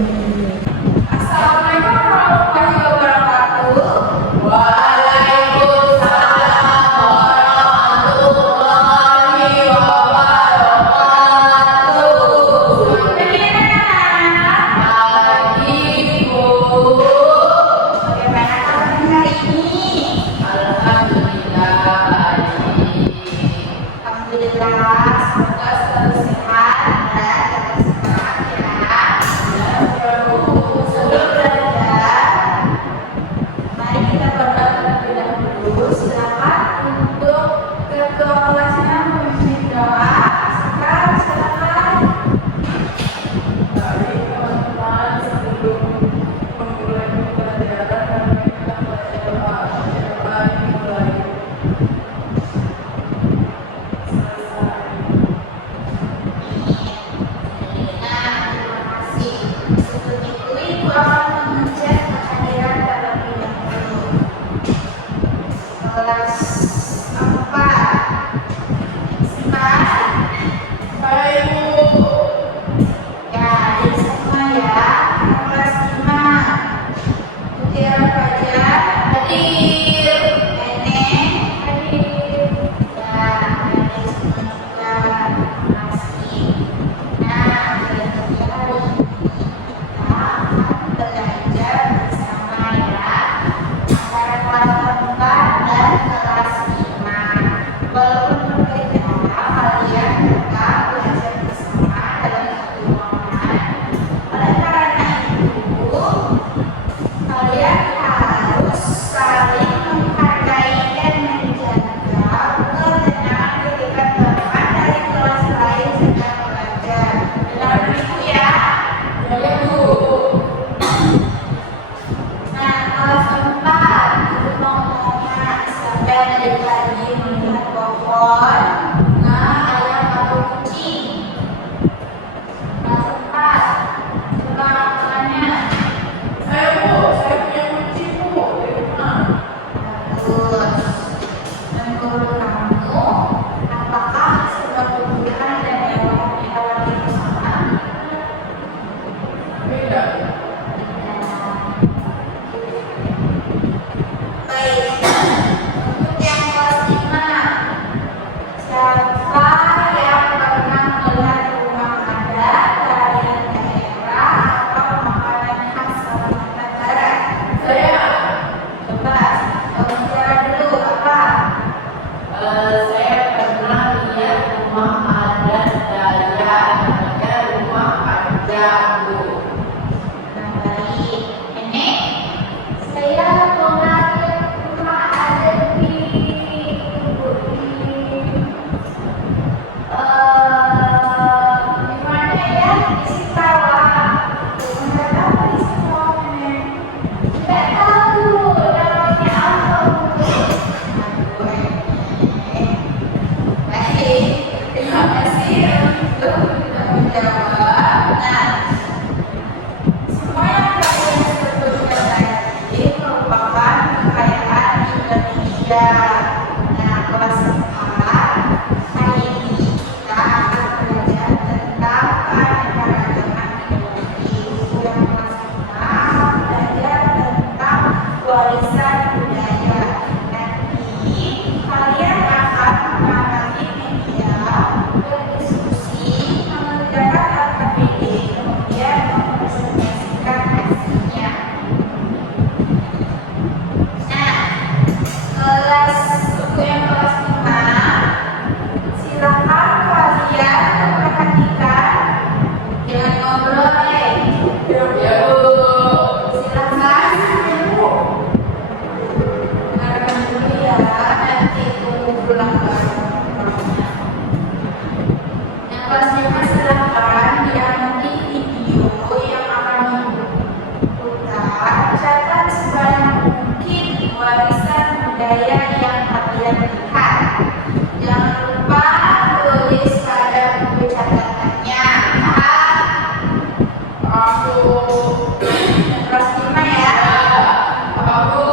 Assalamualaikum warahmatullahi wabarakatuh. Waalaikumsalam warahmatullahi wabarakatuh. Pagi, Bu. Bagaimana kabarnya hari ini? Alhamdulillah baik. Alhamdulillah, semoga selalu sehat dan tetap semangat ya. Sebelum belajar, mari kita berdoa terlebih dahulu. Silakan untuk ketua kelasnya memimpin doa. Silakan. Baik teman-teman, sebelum memulai pembelajaran kita baca doa. Dimulai. Kelas 4 Baik, Bu. Ya, adik semua ya. Kelas 5 Mutiara Fajar hadir. Neneng hadir. Ya, adik semua juga. Terima kasih. Nah, hari ini kita akan belajar bersama ya, antara kelas 4 dan kelas 5. Walaupun berbeda, kalian tetap belajar bersama dalam satu ruangan. Oleh karena itu, kalian harus saling menghargai dan menjaga ketenangan ketika teman dari kelas lain sedang belajar. Dengar begitu ya? Ya, Bu. Nah, kelas 4 itu ngomongnya siapa yang dari tadi melihat pohon, ayam atau kucing. Kelas 4 coba tangannya. Saya, Bu, saya punya kucing, Bu, di rumah. Bagus. Menurut kamu, apakah sebuah tumbuhan dan hewan itu sama? Beda. Baik, untuk yang kelas 5, siapa yang pernah melihat rumah adat, tarian daerah, atau makanan khas Kalimantan Barat? Saya. Coba, bicara dulu, apa? Saya pernah lihat rumah adat Dayak, namanya rumah adat, Bu. Nah, baik. Ini saya pernah lihat rumah adat di mana ya? Di Sitawang. Nggak tahu di Sitawang mana. Nggak tahu namanya apa, Bu. Baik, terima kasih untuk menjawab. Nah, semua yang kalian sebutkan tadi merupakan kekayaan Indonesia. Nah, kelas 4 hari ini kita akan belajar tentang keanekaragaman biologi. Yang kelas 5 belajar tentang warisan budaya. Nanti kalian akan mengamati media, berdiskusi, mengerjakan LKPD, kemudian mempresentasikan hasilnya. Nah, untuk yang kelas 5, silakan kalian memperhatikan, jangan ngobrol ya. Ya, Bu. Silakan. Dengarkan dulu ya, nanti tunggu pulang baru ngobrolnya. Yang kelas 5 silakan diamati video yang akan diputar. Catat sebanyak mungkin warisan budaya yang kalian lihat. Jangan lupa tulis pada buku catatannya. Yang kelas 5 ya. Bu.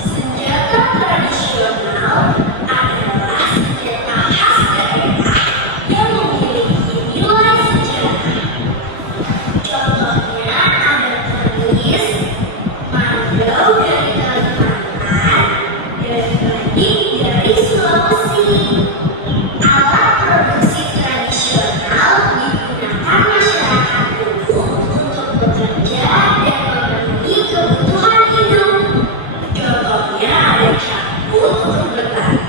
Senjata tradisional adalah senjata khas daerah yang memiliki nilai sejarah. Contohnya ada keris, mandau dari Kalimantan, dan batik dari Sulawesi. Alat produksi tradisional digunakan masyarakat umum untuk bekerja dan memenuhi kebutuhan hidup. Contohnya ada cangkul untuk bertani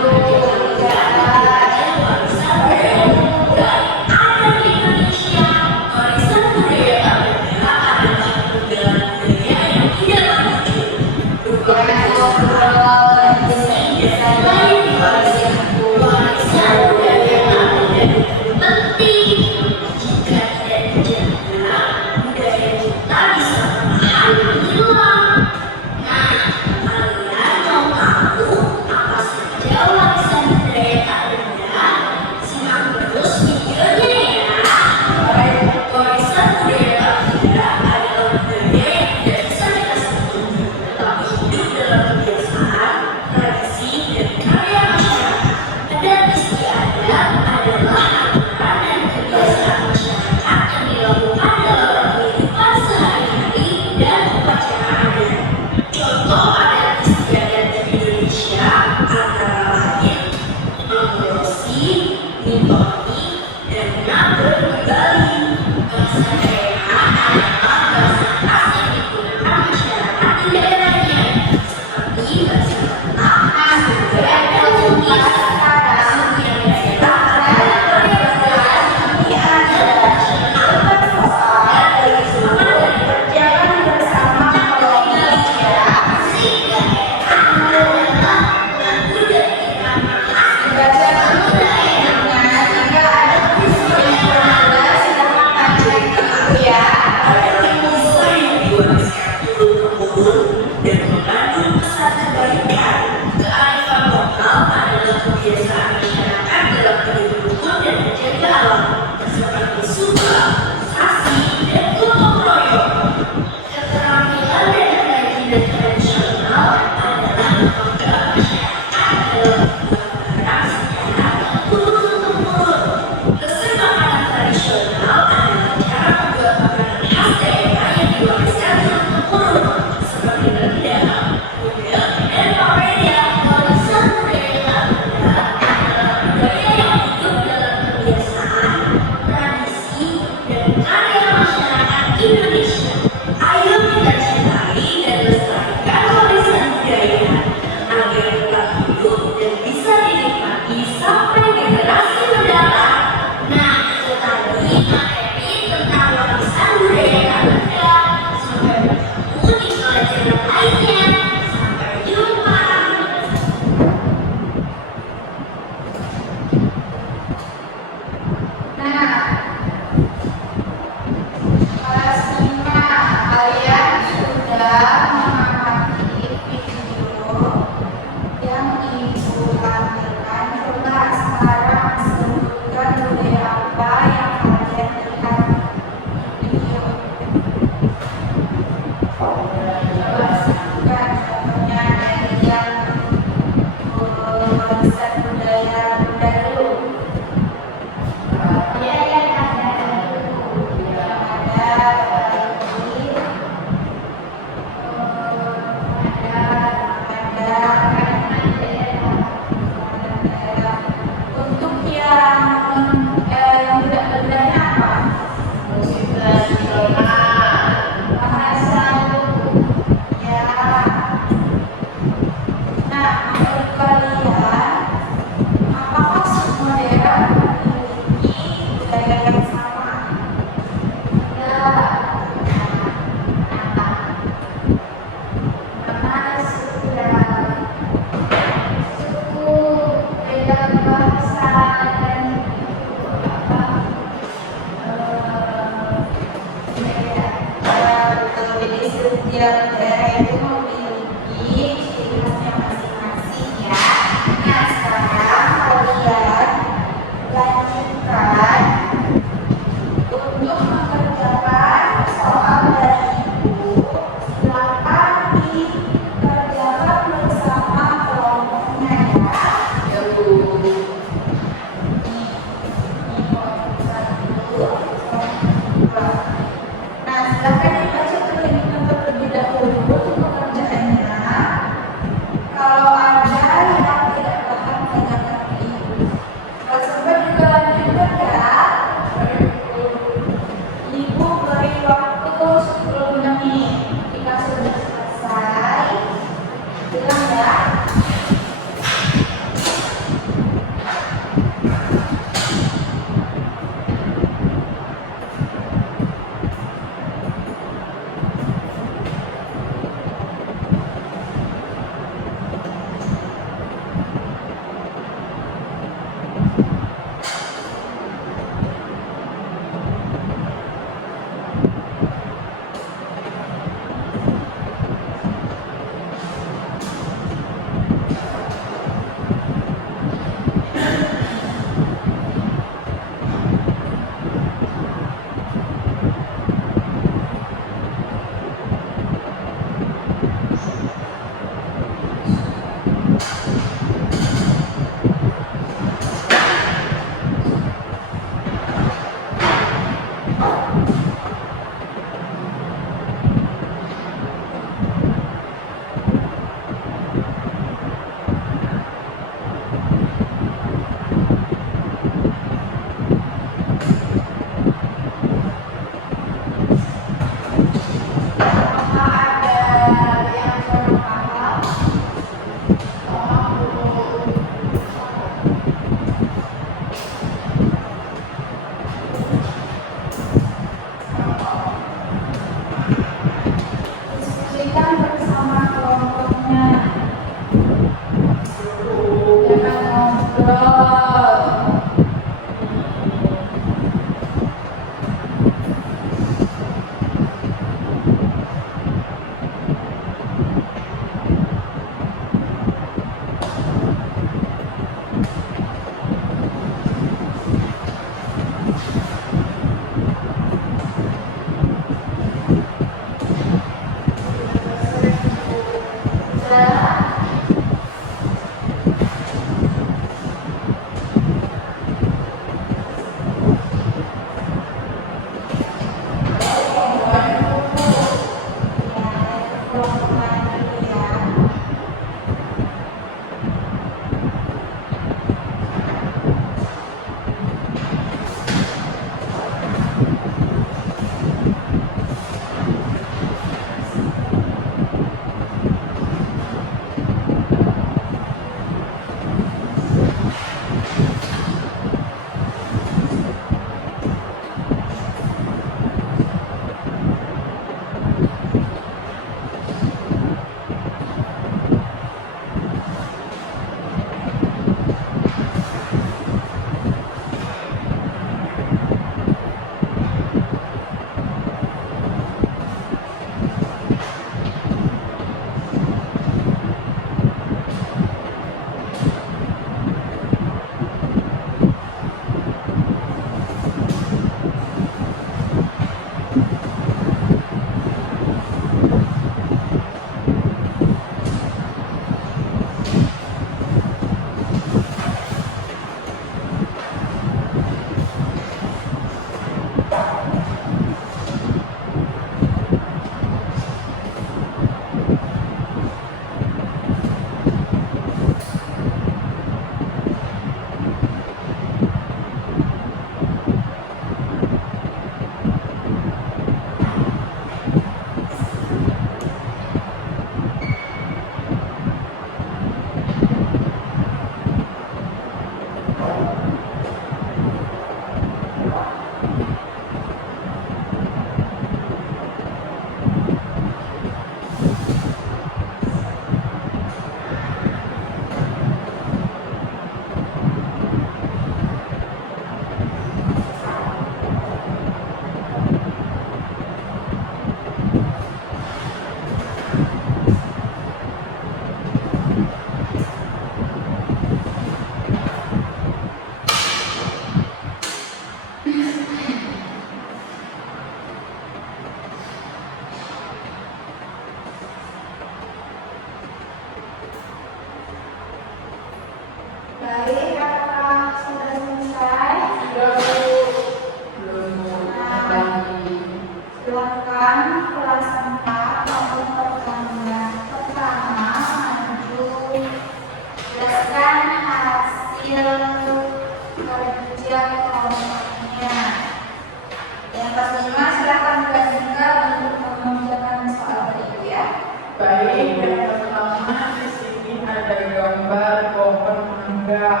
juga,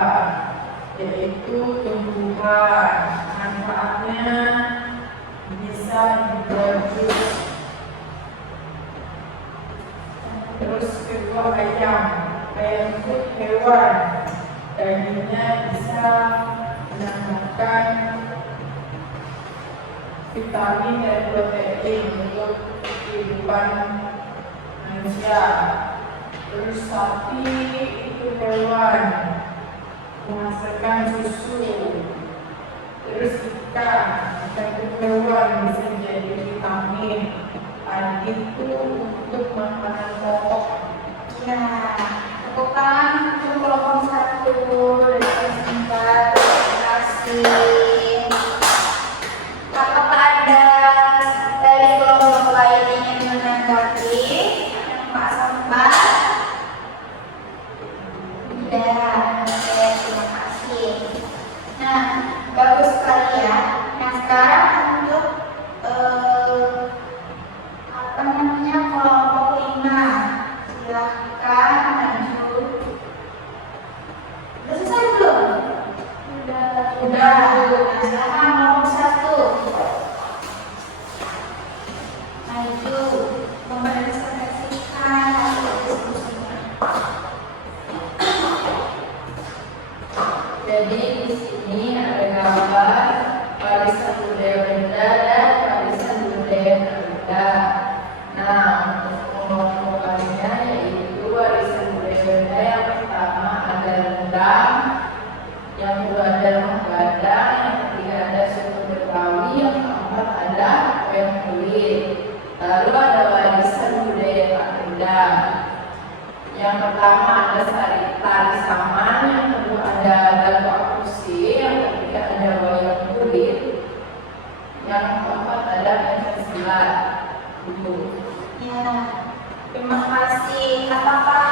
yaitu tumbuhan. Manfaatnya bisa dibungkus. Terus kedua, ayam itu hewan, dagingnya bisa menambahkan vitamin dan protein untuk kehidupan manusia. Terus sapi itu hewan menghasilkan susu. Terus ikan itu hewan bisa jadi vitamin. Itu untuk makanan pokok. Ya, lakukan untuk kelompok 1 dari kelas 4. Terima kasih. Apakah ada dari kelompok lain yang ingin menanggapi yang Pak Sambat? Tidak. Oke, terima kasih. Nah, bagus sekali ya. Nah, sekarang untuk kelompok 5, silahkan maju. Udah selesai belum? Udah. Nah, silahkan kelompok 1 maju, mempresentasikan hasil diskusinya. Jadi di sini ada gambar warisan budaya benda dan warisan budaya benda. Nah, untuk mengelompokkannya yaitu warisan budaya benda yang pertama ada rendang, yang kedua ada rumah gadang, yang ketiga ada soto Betawi, yang keempat ada wayang kulit. Lalu ada warisan budaya Pak Rendang. Yang pertama ada tari saman, yang kedua ada lagu akusi, yang ketiga ada wayang kulit, yang keempat ada pencaksilat. Ya, terima kasih. Apakah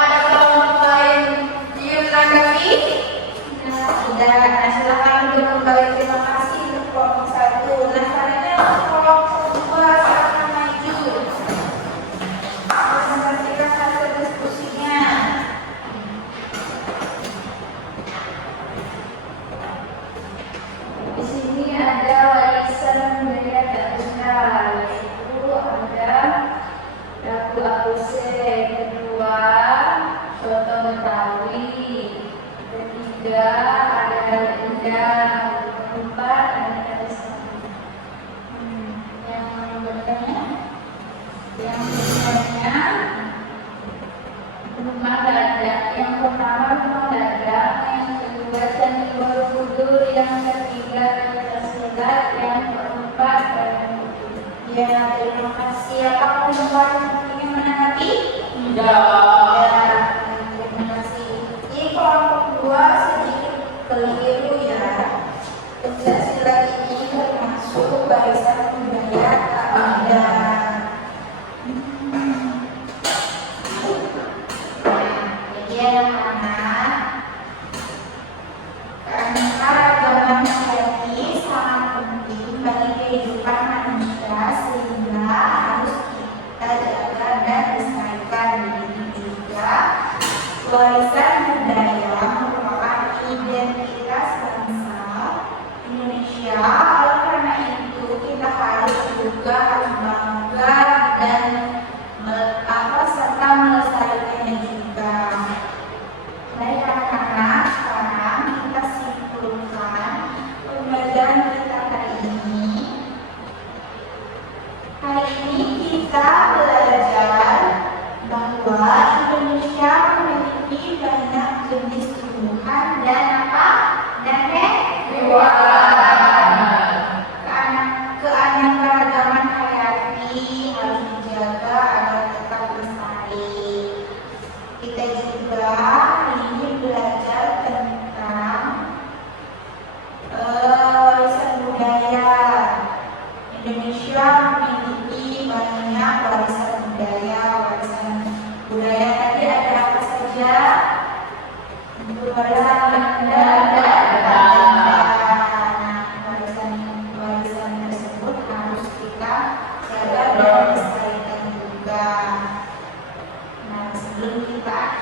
ada kelompok lain yang menanggapi? Nah, tidak. Nah, silakan untuk kembali. Terima kasih untuk kelompok 1. Nah, selanjutnya kelompok 2 silakan maju. Presentasikan hasil diskusinya. Di sini ada warisan budaya benda, yaitu ada lagu akuse, kedua soto Betawi, ketiga ada rendang, keempat ada yang berikutnya, rumah dagang. Yang pertama rumah dagang, yang kedua Candi Borobudur, yang ketiga pencaksilat, yang keempat ya, terima kasih. Apakah perempuan ingin menanggapi? Tidak. Ya, terima kasih. Ini kelompok 2 sedikit keliru ya. Pencaksilat ini termasuk warisan budaya tak ada. Anak-anak, keanekaragaman hayati sangat penting bagi kehidupan manusia, sehingga harus kita jaga dan lestarikan. Begitu juga warisan budaya merupakan identitas bangsa Indonesia. Oleh karena itu kita harus bangga dan serta melestarikannya juga. Baik anak-anak, sekarang kita simpulkan pembelajaran kita hari ini. Hari ini kita belajar bahwa Indonesia memiliki banyak jenis tumbuhan dan hewan. Keanekaragaman hayati harus dijaga agar tetap lestari. Kita juga hari ini belajar tentang warisan budaya. Indonesia memiliki banyak warisan budaya. Warisan budaya tadi ada apa saja? Warisan benda dan warisan tersebut harus kita jaga dan lestarikan juga. Nah, sebelum kita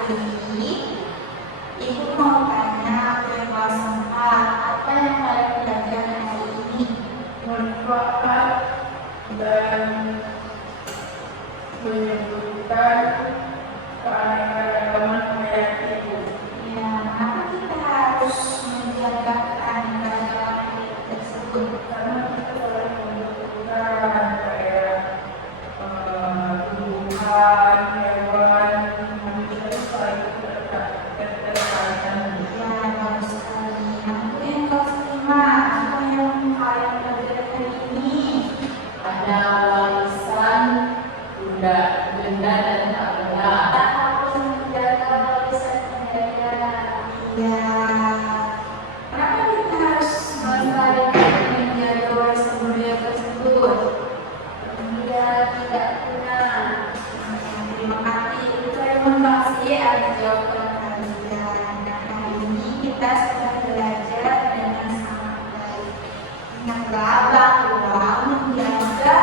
Sebab bahwa menjaga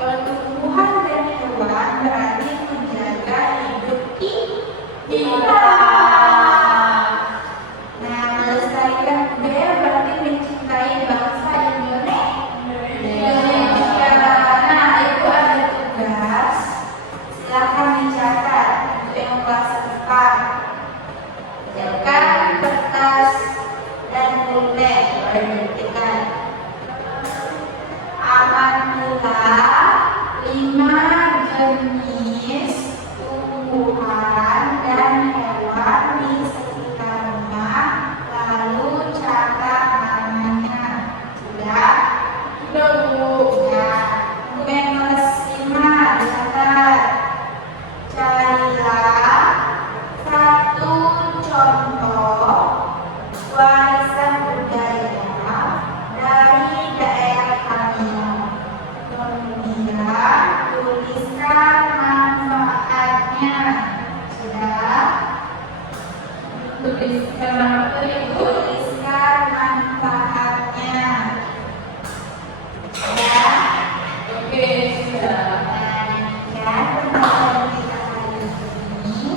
pertumbuhan dan hewan berarti menjaga hidup kita. Nah, melestarikan budaya berarti mencintai bangsa Indonesia. Nah, itu ada tugas. Silakan dicatat untuk yang kelas 4. Siapkan kertas dan pulpen. Perhatikan. Amatilah 5 jenis tumbuhan dan hewan di sekitar rumah, lalu catat namanya. Sudah? Sudah, Bu. Ya. Kemudian nomor 5 dicatat. Carilah satu contoh warisan budaya dari daerah kalian. Kemudian tuliskan manfaatnya. Sudah? Tuliskan apa, Ibu? Tuliskan manfaatnya. Ya. Oke, sudah. Dan pembelajaran kita hari ini.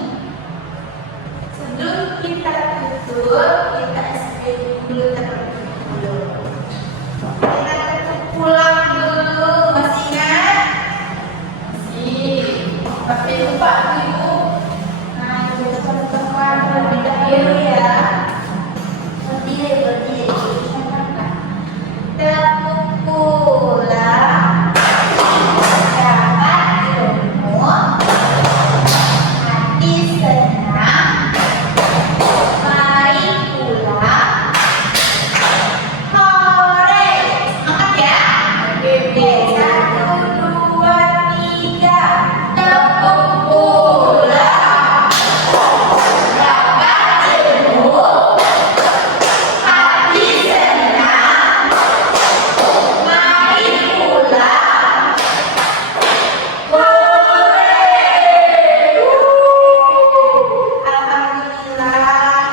Sebelum kita tutup, kita explain dulu terlebih dahulu. Kita tetap pulang dulu, masih ingat? Tapi lupa, Ibu. Nah, kita pulang terlebih dahulu ya. Berdiri. Tepuk pulang. Dapat ilmu. Hati senang. Mari pulang. Hore. Semangat ya. Oke, 1, 2, 3. Tepuk pulang. Dapat ilmu. Hati senang. Mari pulang. Hore. Alhamdulillah,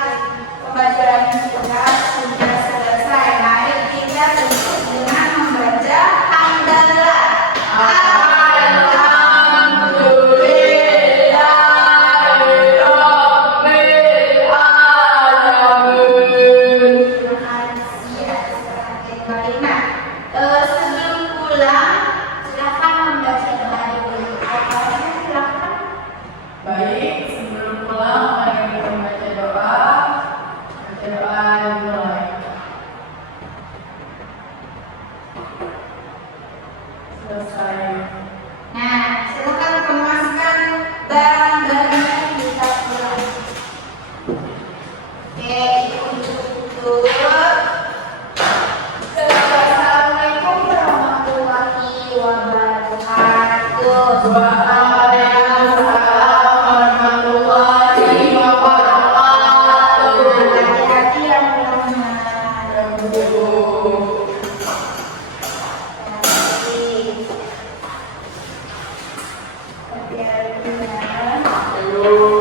pembelajaran kita sudah selesai. Mari kita tutup dengan membaca hamdalah. Terima kasih atas perhatian kalian. Nah, sebelum pulang, silakan membaca doa dulu. Silakan. Baik, sebelum pulang, mari kita membaca doa. Baca doa dimulai. Selesai. Nah, silakan kemaskan barang-barangnya kita pulang. Oke, tutup. Assalamualaikum warahmatullahi wabarakatuh. Waalaikumsalam warahmatullahi wabarakatuh. Hati-hati yang pulangnya. Hati-hati ya. Ayo.